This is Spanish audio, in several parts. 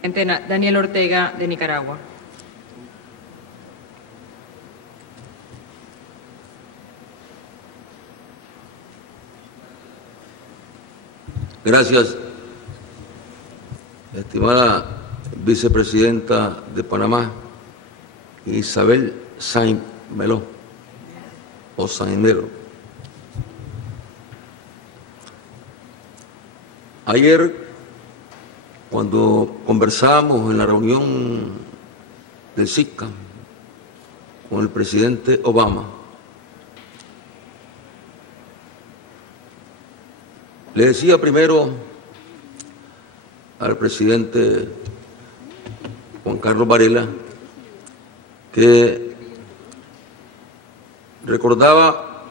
Presidente Daniel Ortega, de Nicaragua. Gracias, estimada vicepresidenta de Panamá, Isabel Sainz Meló, o Sainz Melo. Ayer, cuando conversábamos en la reunión del SICA con el presidente Obama, le decía primero al presidente Juan Carlos Varela que recordaba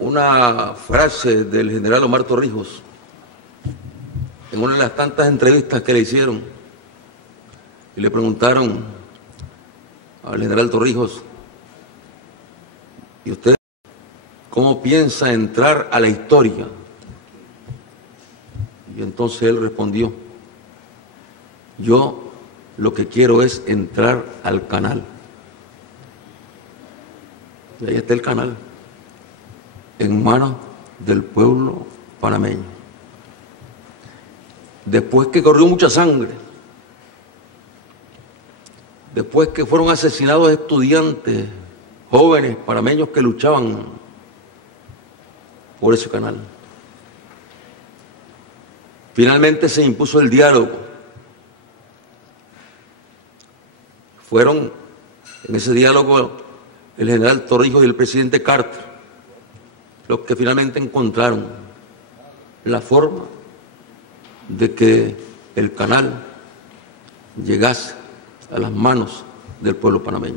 una frase del general Omar Torrijos en una de las tantas entrevistas que le hicieron y le preguntaron al general Torrijos: ¿y usted cómo piensa entrar a la historia? Y entonces él respondió: yo lo que quiero es entrar al canal. Y ahí está el canal, en manos del pueblo panameño. Después que corrió mucha sangre, después que fueron asesinados estudiantes, jóvenes panameños que luchaban por ese canal, finalmente se impuso el diálogo. Fueron en ese diálogo el general Torrijos y el presidente Carter los que finalmente encontraron la forma de que el canal llegase a las manos del pueblo panameño.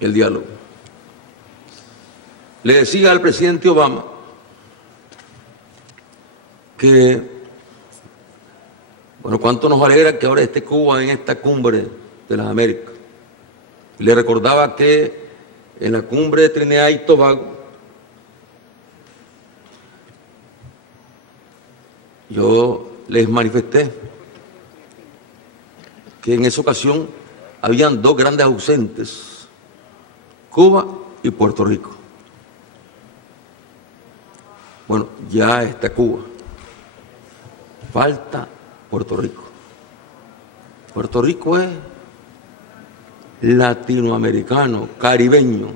El diálogo. Le decía al presidente Obama que, bueno, cuánto nos alegra que ahora esté Cuba en esta cumbre de las Américas. Le recordaba que en la cumbre de Trinidad y Tobago yo les manifesté que en esa ocasión habían dos grandes ausentes: Cuba y Puerto Rico. Bueno, ya está Cuba, falta Puerto Rico. Puerto Rico es latinoamericano, caribeño,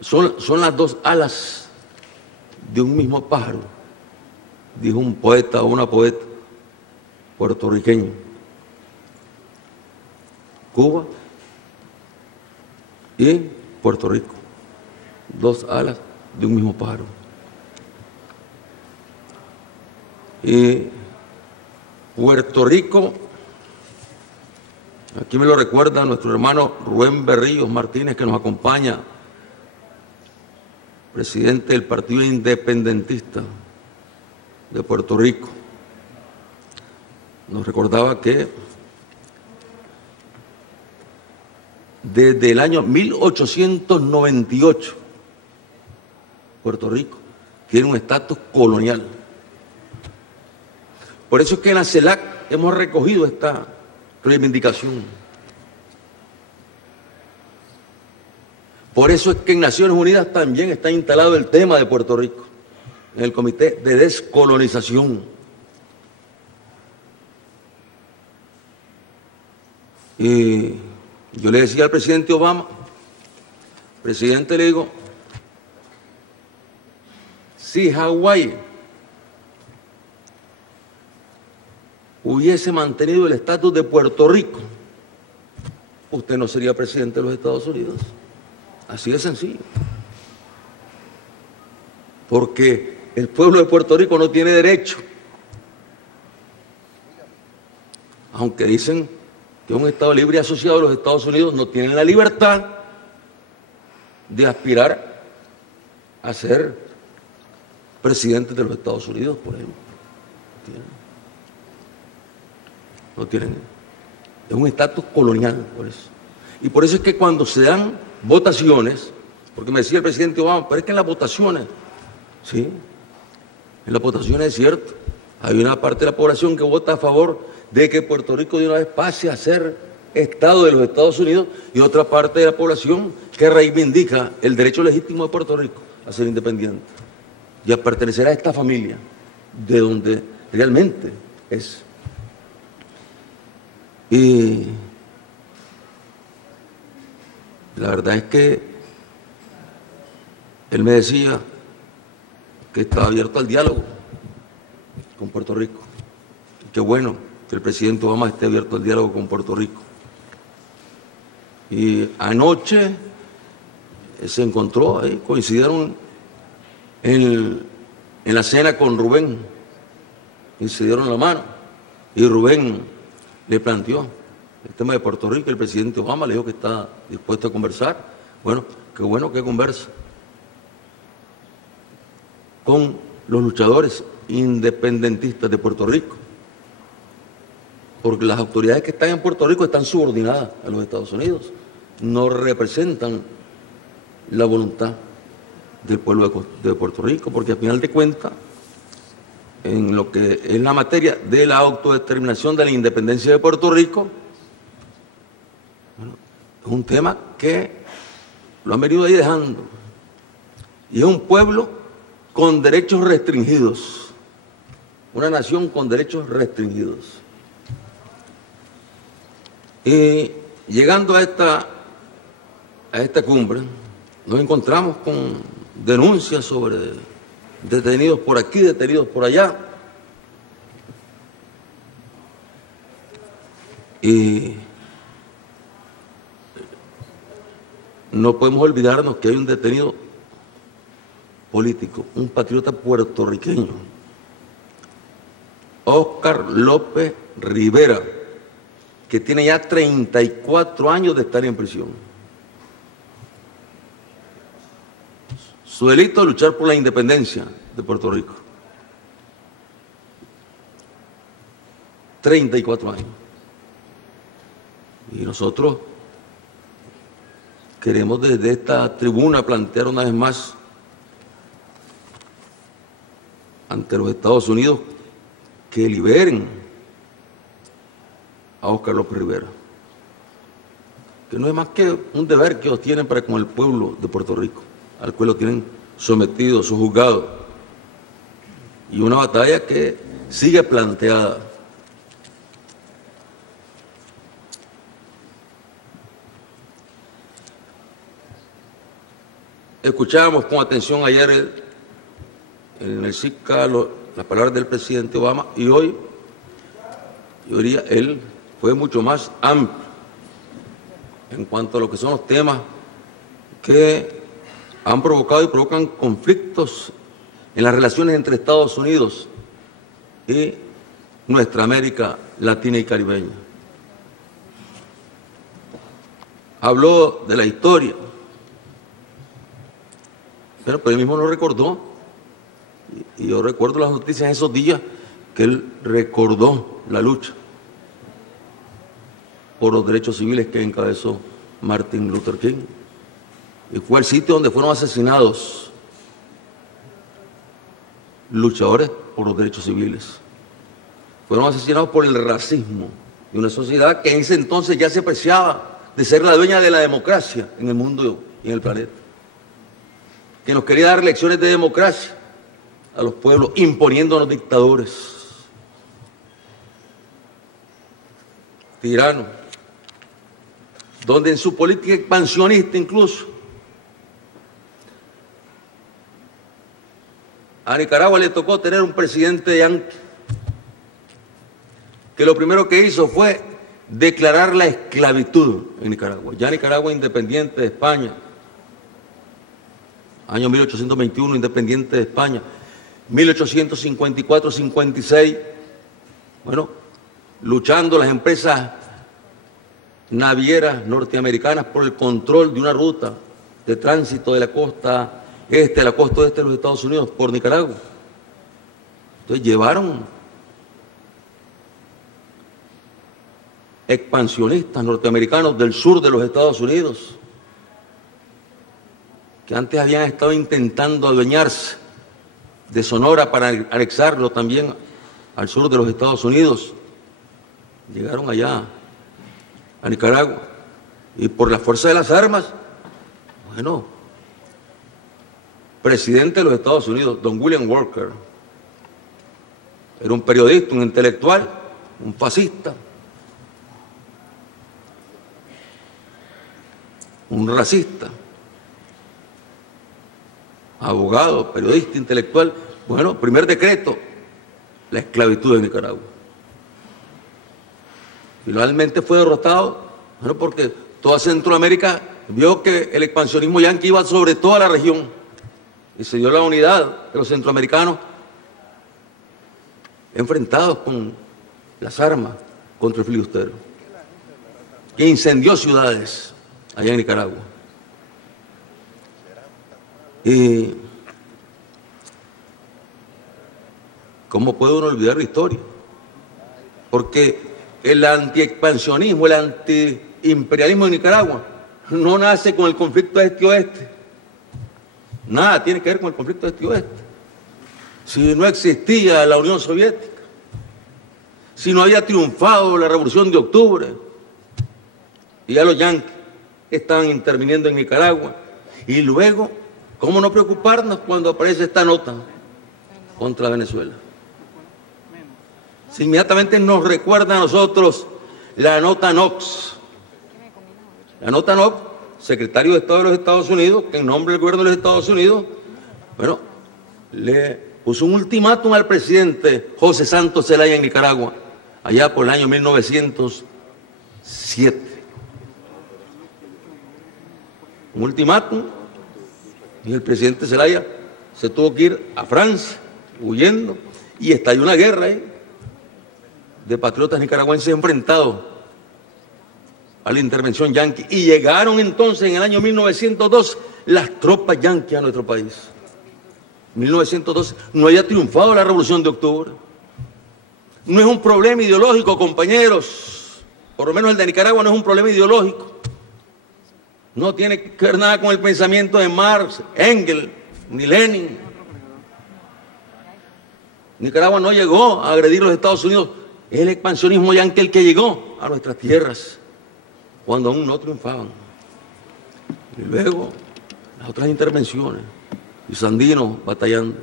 son las dos alas de un mismo pájaro, dijo un poeta o una poeta puertorriqueño. Cuba y Puerto Rico, dos alas de un mismo pájaro. Y Puerto Rico, aquí me lo recuerda nuestro hermano Rubén Berríos Martínez, que nos acompaña, presidente del Partido Independentista de Puerto Rico. Nos recordaba que desde el año 1898 Puerto Rico tiene un estatus colonial. Por eso es que en la CELAC hemos recogido esta reivindicación. Por eso es que en Naciones Unidas también está instalado el tema de Puerto Rico, en el Comité de Descolonización. Y yo le decía al presidente Obama, presidente, le digo, si Hawái hubiese mantenido el estatus de Puerto Rico, usted no sería presidente de los Estados Unidos. Así de sencillo. Porque el pueblo de Puerto Rico no tiene derecho, aunque dicen que un Estado libre y asociado a los Estados Unidos, no tienen la libertad de aspirar a ser presidente de los Estados Unidos, por ejemplo. No tienen. Es un estatus colonial, por eso. Y por eso es que cuando se dan votaciones, Porque me decía el presidente Obama, pero es que en las votaciones, sí, en las votaciones es cierto, hay una parte de la población que vota a favor de que Puerto Rico de una vez pase a ser Estado de los Estados Unidos y otra parte de la población que reivindica el derecho legítimo de Puerto Rico a ser independiente y a pertenecer a esta familia de donde realmente es. Y la verdad es que él me decía que estaba abierto al diálogo con Puerto Rico. Qué bueno que el presidente Obama esté abierto al diálogo con Puerto Rico. Y anoche se encontró ahí, coincidieron en la cena con Rubén y se dieron la mano. Y Rubén le planteó el tema de Puerto Rico. El presidente Obama le dijo que está dispuesto a conversar. Bueno que conversa con los luchadores independentistas de Puerto Rico, porque las autoridades que están en Puerto Rico están subordinadas a los Estados Unidos, no representan la voluntad del pueblo de Puerto Rico, porque al final de cuentas, en lo que es la materia de la autodeterminación de la independencia de Puerto Rico, bueno, es un tema que lo han venido ahí dejando, y es un pueblo con derechos restringidos, una nación con derechos restringidos. Y llegando a esta cumbre, nos encontramos con denuncias sobre detenidos por aquí, detenidos por allá. Y no podemos olvidarnos que hay un detenido político, un patriota puertorriqueño, Óscar López Rivera, que tiene ya 34 años de estar en prisión. Su delito es luchar por la independencia de Puerto Rico. 34 años. Y nosotros queremos desde esta tribuna plantear una vez más ante los Estados Unidos que liberen a Óscar López Rivera, que no es más que un deber que ellos tienen para con el pueblo de Puerto Rico, al cual lo tienen sometido, sojuzgado, y una batalla que sigue planteada. Escuchábamos con atención ayer en el CICA las palabras del presidente Obama, y hoy, yo diría, él fue mucho más amplio en cuanto a lo que son los temas que han provocado y provocan conflictos en las relaciones entre Estados Unidos y nuestra América Latina y Caribeña. Habló de la historia, pero él mismo lo recordó, y yo recuerdo las noticias en esos días que él recordó la lucha por los derechos civiles que encabezó Martin Luther King, y fue el sitio donde fueron asesinados luchadores por los derechos civiles. Fueron asesinados por el racismo de una sociedad que en ese entonces ya se preciaba de ser la dueña de la democracia en el mundo y en el planeta, que nos quería dar lecciones de democracia a los pueblos, imponiéndonos dictadores, tiranos, donde en su política expansionista incluso a Nicaragua le tocó tener un presidente yanqui que lo primero que hizo fue declarar la esclavitud en Nicaragua. Ya Nicaragua independiente de España, año 1821, independiente de España, 1854-56, bueno, luchando las empresas navieras norteamericanas por el control de una ruta de tránsito de la costa este a la costa oeste de los Estados Unidos por Nicaragua. Entonces llevaron expansionistas norteamericanos del sur de los Estados Unidos que antes habían estado intentando adueñarse de Sonora para anexarlo también al sur de los Estados Unidos, llegaron allá a Nicaragua y por la fuerza de las armas, bueno, presidente de los Estados Unidos, don William Walker, era un periodista, un intelectual, un fascista, un racista, abogado, periodista, intelectual. Bueno, primer decreto, la esclavitud en Nicaragua. Finalmente fue derrotado, bueno, porque toda Centroamérica vio que el expansionismo yanqui iba sobre toda la región y se dio la unidad de los centroamericanos enfrentados con las armas contra el filibustero, que incendió ciudades allá en Nicaragua. Y ¿cómo puede uno olvidar la historia? Porque el antiexpansionismo, el antiimperialismo de Nicaragua no nace con el conflicto este-oeste. Nada tiene que ver con el conflicto este-oeste. Si no existía la Unión Soviética, si no había triunfado la Revolución de Octubre, y ya los yanquis estaban interviniendo en Nicaragua, y luego, ¿cómo no preocuparnos cuando aparece esta nota contra Venezuela? Si inmediatamente nos recuerda a nosotros la nota Knox. La nota Knox, secretario de Estado de los Estados Unidos, que en nombre del gobierno de los Estados Unidos, bueno, le puso un ultimátum al presidente José Santos Zelaya en Nicaragua, allá por el año 1907. Un ultimátum, y el presidente Zelaya se tuvo que ir a Francia, huyendo, y estalló una guerra ahí de patriotas nicaragüenses enfrentados a la intervención yanqui, y llegaron entonces en el año 1902 las tropas yanquis a nuestro país. 1912 no había triunfado la Revolución de Octubre. No es un problema ideológico, compañeros, por lo menos el de Nicaragua no es un problema ideológico. No tiene que ver nada con el pensamiento de Marx, Engels, ni Lenin. Nicaragua no llegó a agredir a los Estados Unidos, es el expansionismo yanqui el que llegó a nuestras tierras cuando aún no triunfaban. Y luego las otras intervenciones, y Sandino batallando.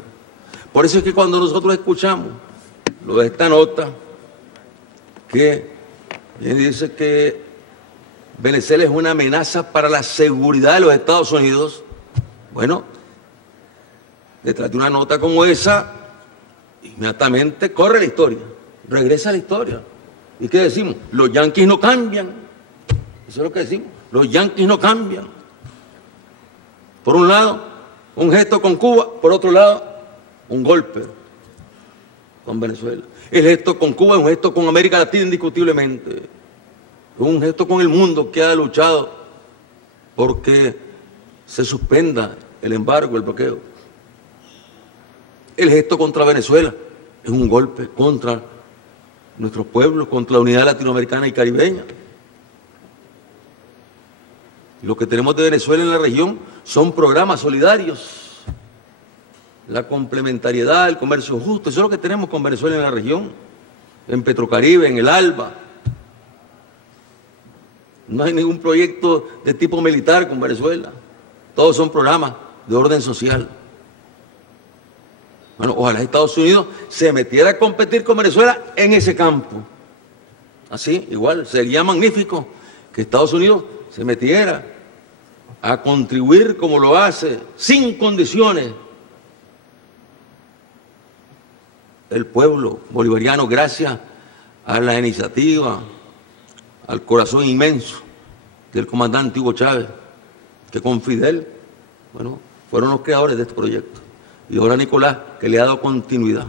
Por eso es que cuando nosotros escuchamos lo de esta nota, que dice que Venezuela es una amenaza para la seguridad de los Estados Unidos, bueno, detrás de una nota como esa, inmediatamente corre la historia, regresa a la historia. ¿Y qué decimos? Los yanquis no cambian. Eso es lo que decimos. Los yanquis no cambian. Por un lado, un gesto con Cuba, por otro lado, un golpe con Venezuela. El gesto con Cuba es un gesto con América Latina indiscutiblemente. Es un gesto con el mundo que ha luchado porque se suspenda el embargo, el bloqueo. El gesto contra Venezuela es un golpe contra nuestros pueblos, contra la unidad latinoamericana y caribeña. Lo que tenemos de Venezuela en la región son programas solidarios, la complementariedad, el comercio justo, eso es lo que tenemos con Venezuela en la región, en Petrocaribe, en el ALBA. No hay ningún proyecto de tipo militar con Venezuela, todos son programas de orden social. Bueno, ojalá Estados Unidos se metiera a competir con Venezuela en ese campo. Así, igual, sería magnífico que Estados Unidos se metiera a contribuir como lo hace, sin condiciones, el pueblo bolivariano, gracias a la iniciativa, al corazón inmenso del comandante Hugo Chávez, que con Fidel, bueno, fueron los creadores de este proyecto. Y ahora Nicolás, que le ha dado continuidad.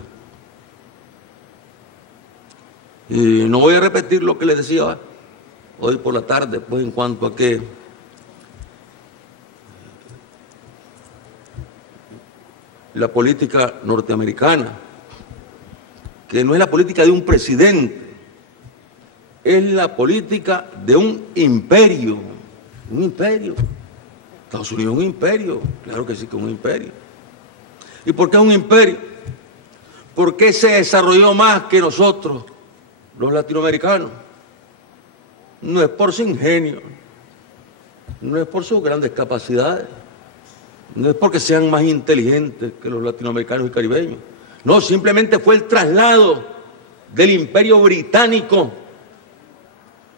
Y no voy a repetir lo que les decía hoy por la tarde, pues en cuanto a que la política norteamericana, que no es la política de un presidente, es la política de un imperio Estados Unidos es un imperio, claro que sí que es un imperio. ¿Y por qué es un imperio? ¿Por qué se desarrolló más que nosotros, los latinoamericanos? No es por su ingenio, no es por sus grandes capacidades, no es porque sean más inteligentes que los latinoamericanos y caribeños. No, simplemente fue el traslado del imperio británico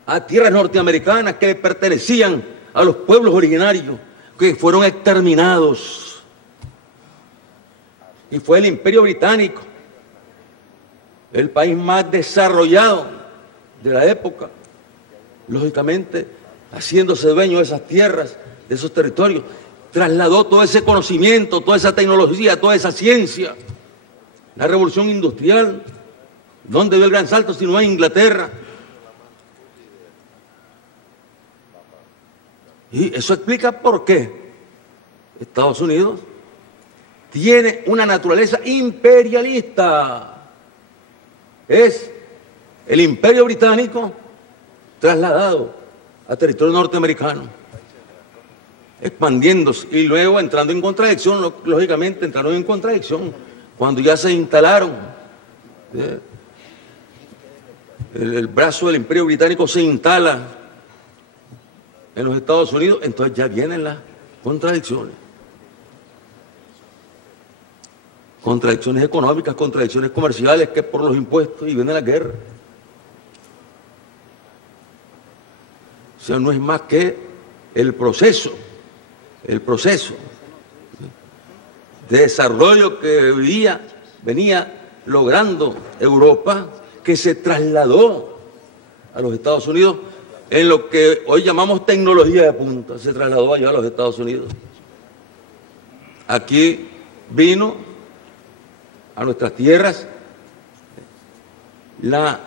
a tierras norteamericanas que pertenecían a los pueblos originarios, que fueron exterminados. Y fue el imperio británico, el país más desarrollado de la época, lógicamente haciéndose dueño de esas tierras, de esos territorios, trasladó todo ese conocimiento, toda esa tecnología, toda esa ciencia. La revolución industrial, ¿dónde dio el gran salto si no en Inglaterra? Y eso explica por qué Estados Unidos tiene una naturaleza imperialista. Es el imperio británico trasladado a territorio norteamericano, expandiéndose y luego entrando en contradicción, lógicamente entraron en contradicción cuando ya se instalaron. El brazo del imperio británico se instala en los Estados Unidos, entonces ya vienen las contradicciones. Contradicciones económicas, contradicciones comerciales, que por los impuestos, y viene la guerra. O sea, no es más que el proceso de desarrollo que venía logrando Europa, que se trasladó a los Estados Unidos en lo que hoy llamamos tecnología de punta, se trasladó allá a los Estados Unidos. Aquí vino a nuestras tierras las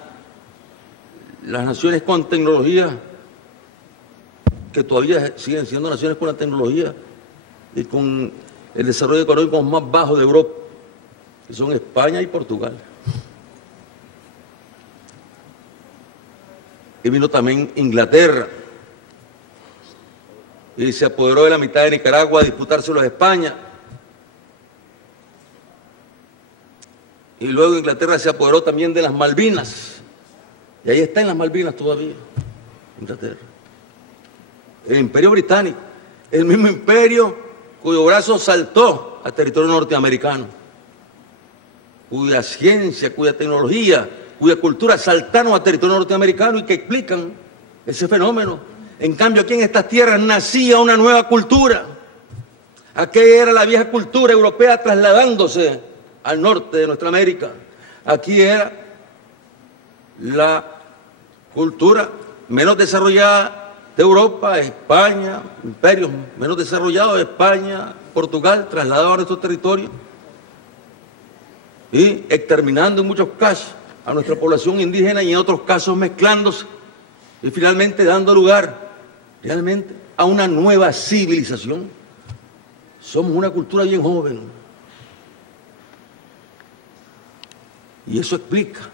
naciones con tecnología, que todavía siguen siendo naciones con la tecnología y con el desarrollo económico más bajo de Europa, que son España y Portugal. Y vino también Inglaterra, y se apoderó de la mitad de Nicaragua a disputárselo a España. Y luego Inglaterra se apoderó también de las Malvinas, y ahí está en las Malvinas todavía, Inglaterra. El imperio británico, el mismo imperio cuyo brazo saltó a territorio norteamericano, cuya ciencia, cuya tecnología, cuya cultura saltaron a territorio norteamericano y que explican ese fenómeno. En cambio, aquí en estas tierras nacía una nueva cultura. Aquella era la vieja cultura europea trasladándose al norte de nuestra América. Aquí era la cultura menos desarrollada de Europa, España, imperios menos desarrollados, España, Portugal, trasladados a nuestro territorio y exterminando en muchos casos a nuestra población indígena y en otros casos mezclándose y finalmente dando lugar realmente a una nueva civilización. Somos una cultura bien joven y eso explica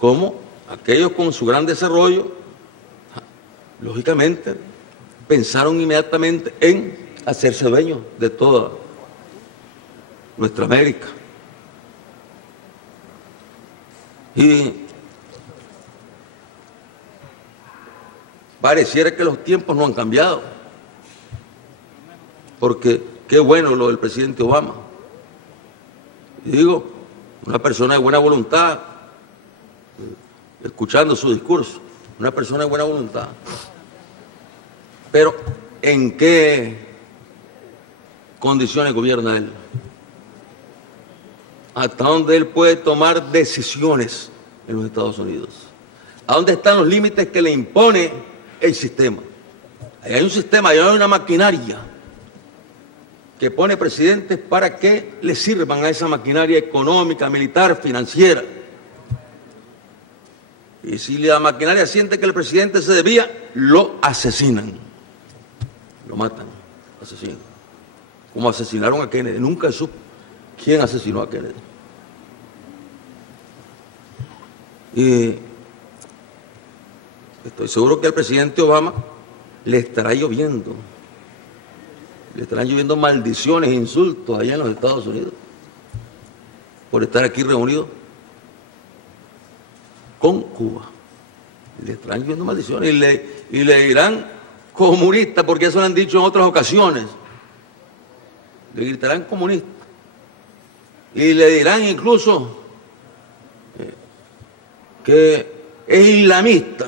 cómo aquellos con su gran desarrollo lógicamente pensaron inmediatamente en hacerse dueños de toda nuestra América. Y pareciera que los tiempos no han cambiado, porque qué bueno lo del presidente Obama. Y digo, una persona de buena voluntad, escuchando su discurso, una persona de buena voluntad. Pero, ¿en qué condiciones gobierna él? ¿Hasta dónde él puede tomar decisiones en los Estados Unidos? ¿A dónde están los límites que le impone el sistema? Ahí hay un sistema, ahí hay una maquinaria que pone presidentes para que le sirvan a esa maquinaria económica, militar, financiera. Y si la maquinaria siente que el presidente se desvía, lo asesinan, lo matan, asesinan. Como asesinaron a Kennedy, nunca supo quién asesinó a Kennedy. Y estoy seguro que el presidente Obama le estará lloviendo. Le estarán lloviendo maldiciones e insultos allá en los Estados Unidos por estar aquí reunidos con Cuba. Le estarán lloviendo maldiciones y le dirán comunista, porque eso lo han dicho en otras ocasiones. Le gritarán comunista. Y le dirán incluso que es islamista.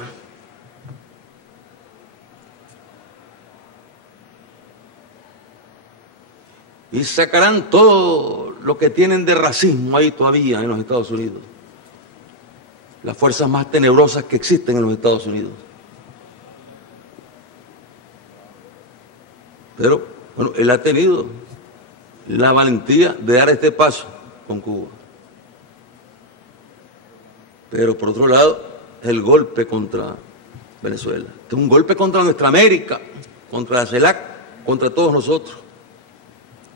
Y sacarán todo lo que tienen de racismo ahí todavía en los Estados Unidos. Las fuerzas más tenebrosas que existen en los Estados Unidos. Pero, bueno, él ha tenido la valentía de dar este paso con Cuba. Pero, por otro lado, el golpe contra Venezuela, que es un golpe contra nuestra América, contra la CELAC, contra todos nosotros.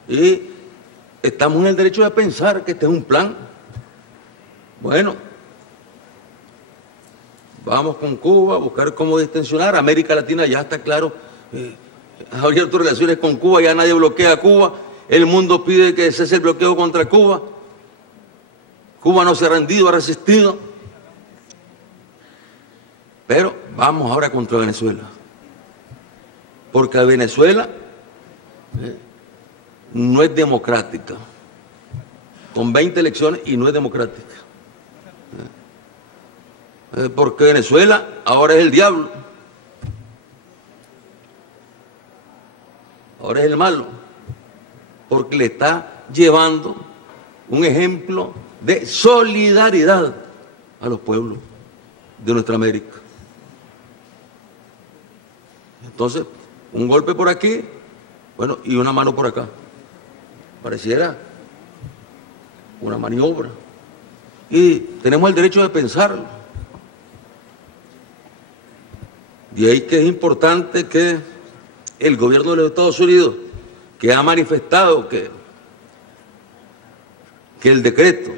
Y estamos en el derecho de pensar que este es un plan. Bueno, vamos con Cuba a buscar cómo distensionar. América Latina ya está claro, ha abierto relaciones con Cuba, ya nadie bloquea a Cuba. El mundo pide que cese el bloqueo contra Cuba. Cuba no se ha rendido, ha resistido. Pero vamos ahora contra Venezuela. Porque Venezuela no es democrática, con 20 elecciones y no es democrática. Porque Venezuela ahora es el diablo, ahora es el malo, porque le está llevando un ejemplo de solidaridad a los pueblos de nuestra América. Entonces, un golpe por aquí, bueno, y una mano por acá. Pareciera una maniobra. Y tenemos el derecho de pensarlo. De ahí que es importante que el gobierno de los Estados Unidos, que ha manifestado que el decreto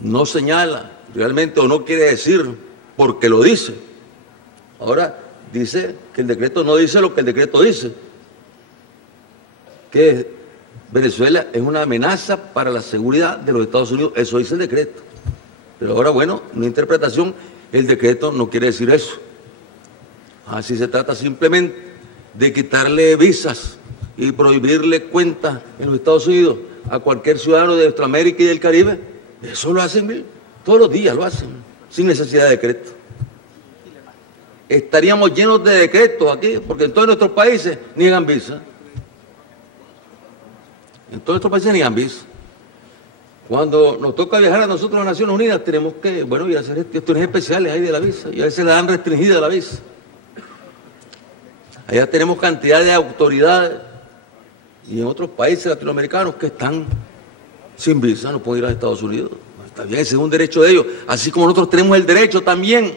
no señala realmente o no quiere decir porque lo dice. Ahora dice que el decreto no dice lo que el decreto dice, que Venezuela es una amenaza para la seguridad de los Estados Unidos. Eso dice el decreto. Pero ahora, bueno, una interpretación, el decreto no quiere decir eso. Así se trata simplemente de quitarle visas y prohibirle cuentas en los Estados Unidos a cualquier ciudadano de Centroamérica y del Caribe. Eso lo hacen todos los días, lo hacen, sin necesidad de decreto. Estaríamos llenos de decretos aquí, porque en todos nuestros países niegan visa. En todos estos países niegan visa. Cuando nos toca viajar a nosotros a las Naciones Unidas, tenemos que, bueno, ir a hacer gestiones especiales ahí de la visa, y a veces la dan restringida la visa. Allá tenemos cantidad de autoridades, y en otros países latinoamericanos que están sin visa, no pueden ir a Estados Unidos. Está bien, ese es un derecho de ellos. Así como nosotros tenemos el derecho también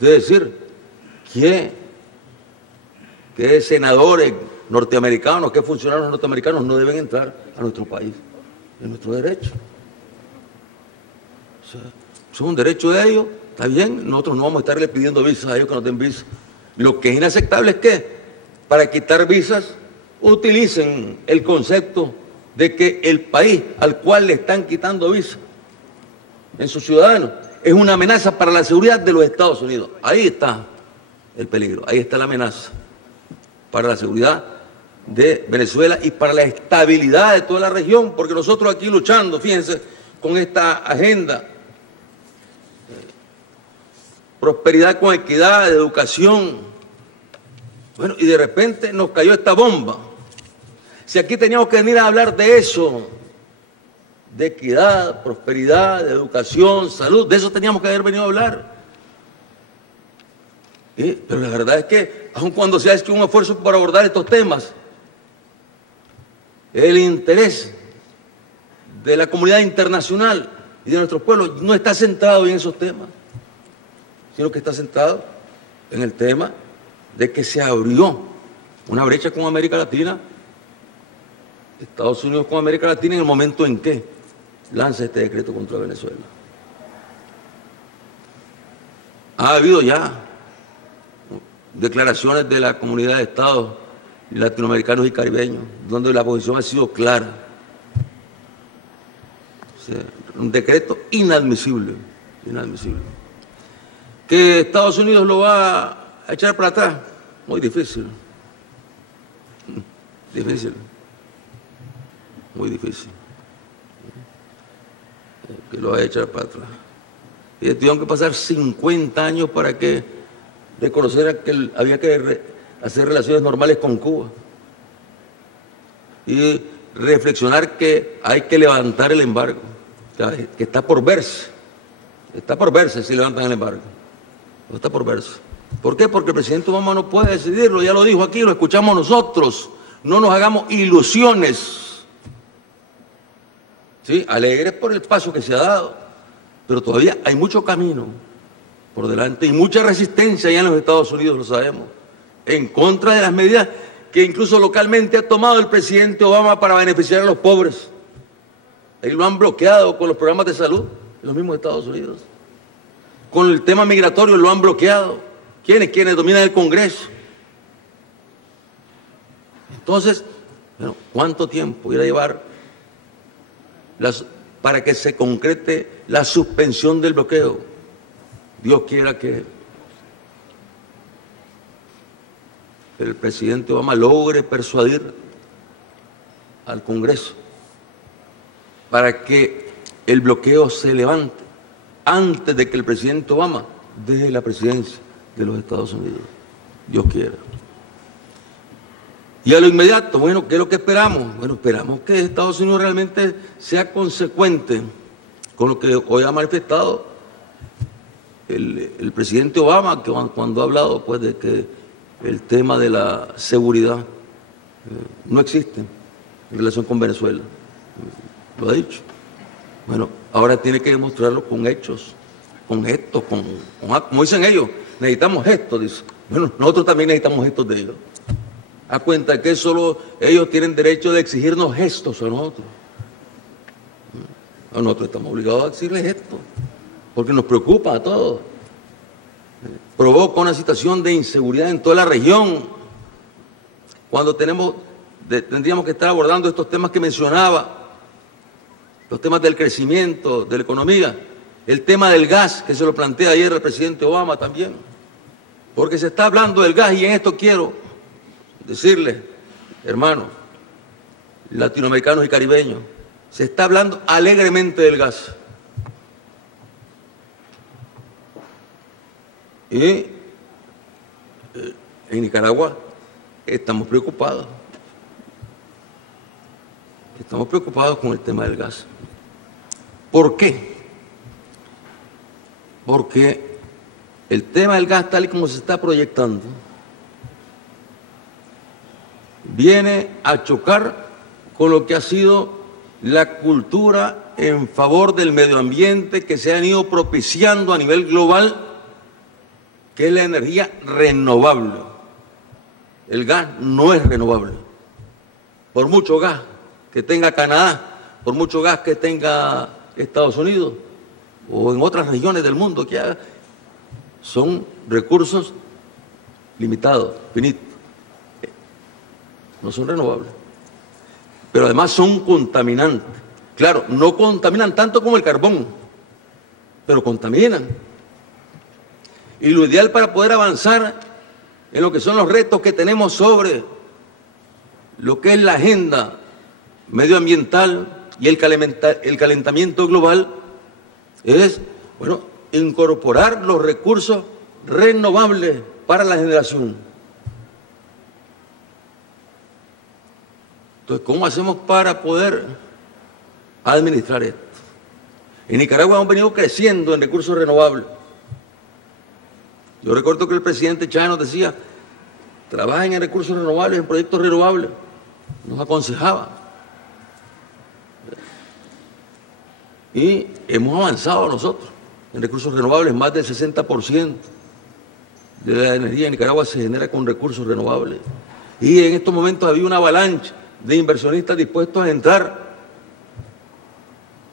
de decir que senadores norteamericanos, que funcionarios norteamericanos no deben entrar a nuestro país. Es nuestro derecho. O sea, es un derecho de ellos, está bien, nosotros no vamos a estarle pidiendo visas a ellos que nos den visas. Lo que es inaceptable es que para quitar visas utilicen el concepto de que el país al cual le están quitando visas en sus ciudadanos es una amenaza para la seguridad de los Estados Unidos. Ahí está el peligro, ahí está la amenaza para la seguridad de Venezuela y para la estabilidad de toda la región, porque nosotros aquí luchando, fíjense, con esta agenda, prosperidad con equidad, de educación, bueno, y de repente nos cayó esta bomba. Si aquí teníamos que venir a hablar de eso, de equidad, prosperidad, de educación, salud, de eso teníamos que haber venido a hablar. Pero la verdad es que, aun cuando se ha hecho un esfuerzo por abordar estos temas, el interés de la comunidad internacional y de nuestros pueblos no está centrado en esos temas, sino que está centrado en el tema de que se abrió una brecha con América Latina, Estados Unidos con América Latina, en el momento en que lanza este decreto contra Venezuela. Ha habido ya declaraciones de la Comunidad de Estados latinoamericanos y caribeños, donde la posición ha sido clara. O sea, un decreto inadmisible, inadmisible. ¿Que Estados Unidos lo va a echar para atrás? Muy difícil. Difícil. Muy difícil. Que lo vaya a echar para atrás. Y tuvieron que pasar 50 años para que reconociera que había que hacer relaciones normales con Cuba. Y reflexionar que hay que levantar el embargo, que está por verse. Está por verse si levantan el embargo. Está por verse. ¿Por qué? Porque el presidente Obama no puede decidirlo, ya lo dijo aquí, lo escuchamos nosotros. No nos hagamos ilusiones. ¿Sí? Alegres por el paso que se ha dado, pero todavía hay mucho camino por delante y mucha resistencia allá en los Estados Unidos, lo sabemos, en contra de las medidas que incluso localmente ha tomado el presidente Obama para beneficiar a los pobres. Ahí lo han bloqueado con los programas de salud en los mismos Estados Unidos. Con el tema migratorio lo han bloqueado. ¿Quiénes? Quienes dominan el Congreso. Entonces, bueno, ¿cuánto tiempo irá a llevar para que se concrete la suspensión del bloqueo? Dios quiera que el presidente Obama logre persuadir al Congreso para que el bloqueo se levante antes de que el presidente Obama deje la presidencia de los Estados Unidos. Dios quiera. Y a lo inmediato, bueno, ¿qué es lo que esperamos? Bueno, esperamos que Estados Unidos realmente sea consecuente con lo que hoy ha manifestado el presidente Obama, que cuando ha hablado pues de que el tema de la seguridad no existe en relación con Venezuela. Lo ha dicho. Bueno, ahora tiene que demostrarlo con hechos, con gestos, como dicen ellos, necesitamos gestos, dice. Bueno, nosotros también necesitamos gestos de ellos. A cuenta que solo ellos tienen derecho de exigirnos gestos a nosotros. Nosotros estamos obligados a exigirles gestos, porque nos preocupa a todos. Provoca una situación de inseguridad en toda la región, cuando tendríamos que estar abordando estos temas que mencionaba, los temas del crecimiento, de la economía, el tema del gas, que se lo plantea ayer el presidente Obama también, porque se está hablando del gas y en esto quiero decirles, hermanos, latinoamericanos y caribeños, se está hablando alegremente del gas. Y en Nicaragua estamos preocupados. Estamos preocupados con el tema del gas. ¿Por qué? Porque el tema del gas, tal y como se está proyectando, viene a chocar con lo que ha sido la cultura en favor del medio ambiente que se han ido propiciando a nivel global, que es la energía renovable. El gas no es renovable. Por mucho gas que tenga Canadá, por mucho gas que tenga Estados Unidos o en otras regiones del mundo que haga, son recursos limitados, finitos. No son renovables. Pero además son contaminantes. Claro, no contaminan tanto como el carbón, pero contaminan. Y lo ideal para poder avanzar en lo que son los retos que tenemos sobre lo que es la agenda medioambiental y el calentamiento global es, bueno, incorporar los recursos renovables para la generación. Entonces, ¿cómo hacemos para poder administrar esto? En Nicaragua hemos venido creciendo en recursos renovables. Yo recuerdo que el presidente Chávez nos decía, trabajen en recursos renovables, en proyectos renovables. Nos aconsejaba. Y hemos avanzado nosotros en recursos renovables, más del 60% de la energía en Nicaragua se genera con recursos renovables. Y en estos momentos había una avalancha de inversionistas dispuestos a entrar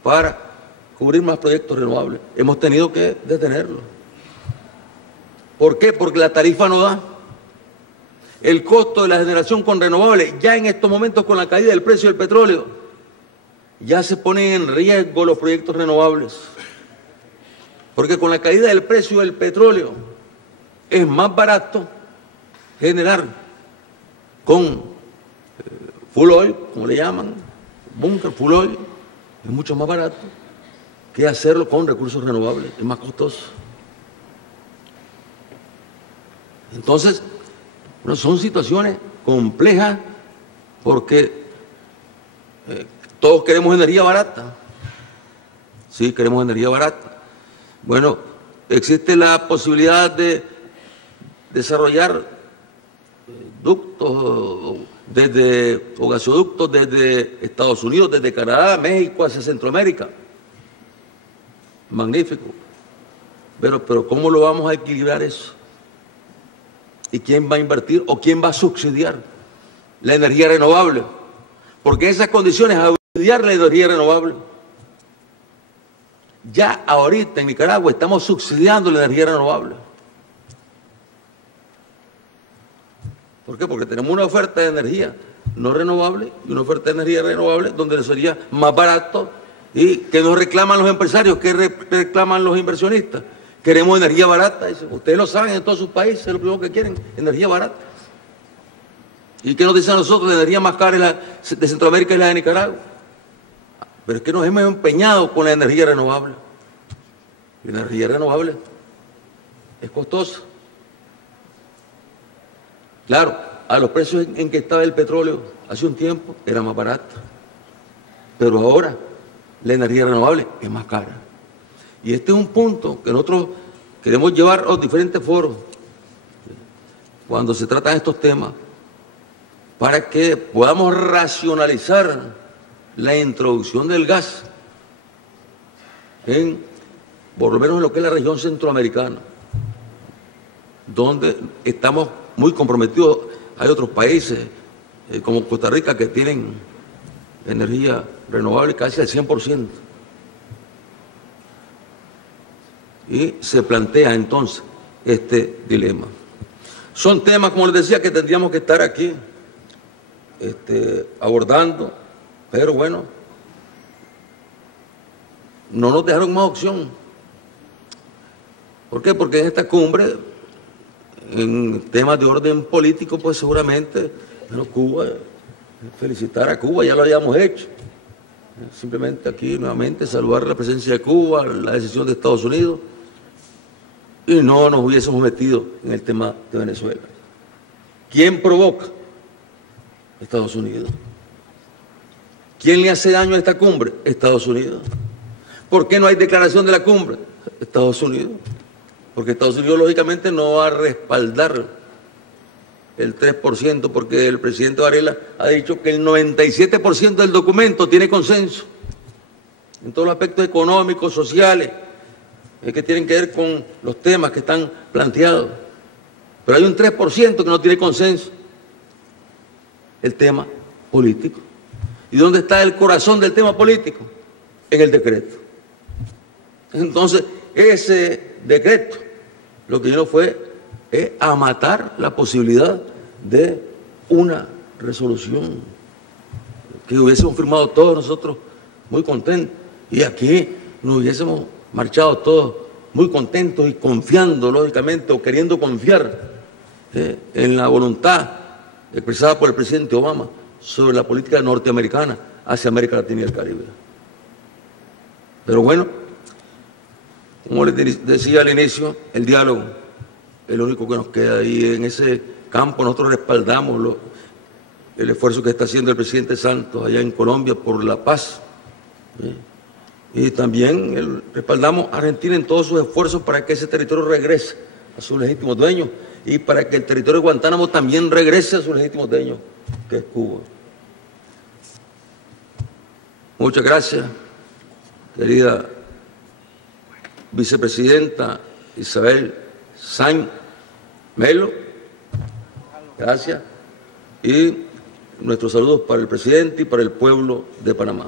para cubrir más proyectos renovables. Hemos tenido que detenerlo. ¿Por qué? Porque la tarifa no da. el costo de la generación con renovables, ya en estos momentos con la caída del precio del petróleo, ya se ponen en riesgo los proyectos renovables. Porque con la caída del precio del petróleo es más barato generar con full oil, como le llaman, bunker, full oil, es mucho más barato que hacerlo con recursos renovables, es más costoso. Entonces, bueno, son situaciones complejas porque todos queremos energía barata. Sí, queremos energía barata. Bueno, existe la posibilidad de desarrollar ductos o gasoductos desde Estados Unidos, desde Canadá, México, hacia Centroamérica. Magnífico. Pero ¿cómo lo vamos a equilibrar eso? ¿Y quién va a invertir o quién va a subsidiar la energía renovable? Porque en esas condiciones, a subsidiar la energía renovable. Ya ahorita en Nicaragua estamos subsidiando la energía renovable. ¿Por qué? Porque tenemos una oferta de energía no renovable y una oferta de energía renovable donde sería más barato y que nos reclaman los empresarios, que reclaman los inversionistas. Queremos energía barata. Ustedes lo saben en todos sus países, es lo primero que quieren, energía barata. ¿Y qué nos dicen a nosotros? La energía más cara de Centroamérica es la de Nicaragua. Pero es que nos hemos empeñado con la energía renovable. Y la energía renovable es costosa. Claro, a los precios en que estaba el petróleo hace un tiempo era más barato. Pero ahora la energía renovable es más cara. Y este es un punto que nosotros queremos llevar a los diferentes foros cuando se tratan estos temas para que podamos racionalizar la introducción del gas por lo menos en lo que es la región centroamericana, donde estamos muy comprometidos. Hay otros países, como Costa Rica, que tienen energía renovable casi al 100%. Y se plantea entonces este dilema. Son temas, como les decía, que tendríamos que estar aquí abordando, pero bueno, no nos dejaron más opción. ¿Por qué? Porque en esta cumbre, en temas de orden político, pues seguramente, bueno, Cuba, felicitar a Cuba, ya lo habíamos hecho. Simplemente aquí nuevamente saludar la presencia de Cuba, la decisión de Estados Unidos, y no nos hubiésemos metido en el tema de Venezuela. ¿Quién provoca? Estados Unidos. ¿Quién le hace daño a esta cumbre? Estados Unidos. ¿Por qué no hay declaración de la cumbre? Estados Unidos. Porque Estados Unidos lógicamente no va a respaldar el 3%, porque el presidente Varela ha dicho que el 97% del documento tiene consenso en todos los aspectos económicos, sociales, que tienen que ver con los temas que están planteados. Pero hay un 3% que no tiene consenso, el tema político. ¿Y dónde está el corazón del tema político? En el decreto. Entonces, ese decreto lo que vino fue a matar la posibilidad de una resolución que hubiésemos firmado todos nosotros muy contentos, y aquí nos hubiésemos marchado todos muy contentos y confiando, lógicamente, o queriendo confiar en la voluntad expresada por el presidente Obama sobre la política norteamericana hacia América Latina y el Caribe. Pero bueno, como les decía al inicio, el diálogo es lo único que nos queda, y en ese campo nosotros respaldamos el esfuerzo que está haciendo el presidente Santos allá en Colombia por la paz. Y también respaldamos a Argentina en todos sus esfuerzos para que ese territorio regrese a sus legítimos dueños y para que el territorio de Guantánamo también regrese a sus legítimos dueños, que es Cuba. Muchas gracias, querida vicepresidenta Isabel Sainz Melo. Gracias. Y nuestros saludos para el presidente y para el pueblo de Panamá.